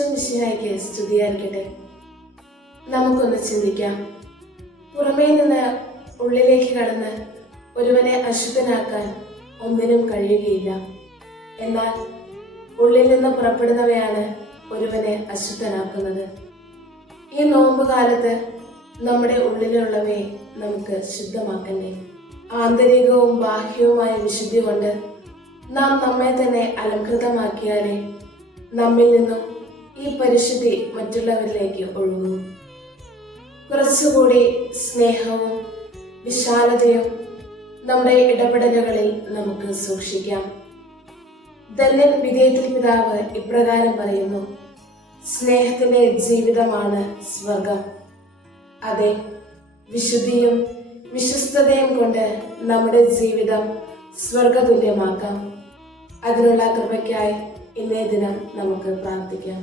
ഈശോ മിശിഹായ്ക്ക് സ്തുതിയായിരിക്കട്ടെ. നമുക്കൊന്ന് ചിന്തിക്കാം. പുറമേ നിന്ന് ഉള്ളിലേക്ക് കടന്ന് ഒരുവനെ അശുദ്ധനാക്കാൻ ഒന്നിനും കഴിയുകയില്ല. എന്നാൽ ഉള്ളിൽ നിന്ന് പുറപ്പെടുന്നവയാണ് ഒരുവനെ അശുദ്ധനാക്കുന്നത്. ഈ നോമ്പ് കാലത്ത് നമ്മുടെ ഉള്ളിലുള്ളവയെ നമുക്ക് ശുദ്ധമാക്കണ്ടേ? ആന്തരികവും ബാഹ്യവുമായ വിശുദ്ധി കൊണ്ട് നാം നമ്മെ തന്നെ അലങ്കൃതമാക്കിയാലേ നമ്മിൽ നിന്നും ഈ പരിശുദ്ധി മറ്റുള്ളവരിലേക്ക് ഒഴുകും. കുറച്ചുകൂടി സ്നേഹവും വിശാലതയും നമ്മുടെ ഇടപെടലുകളിൽ നമുക്ക് സൂക്ഷിക്കാം. ധന്യൻ വിധേയത്തിൽ പിതാവ് ഇപ്രകാരം പറയുന്നു: സ്നേഹത്തിന്റെ ജീവിതമാണ് സ്വർഗം. അതെ, വിശുദ്ധിയും വിശ്വസ്തതയും കൊണ്ട് നമ്മുടെ ജീവിതം സ്വർഗതുല്യമാക്കാം. അതിനുള്ള കൃപയ്ക്കായി ഇന്നേ ദിനം നമുക്ക് പ്രാർത്ഥിക്കാം.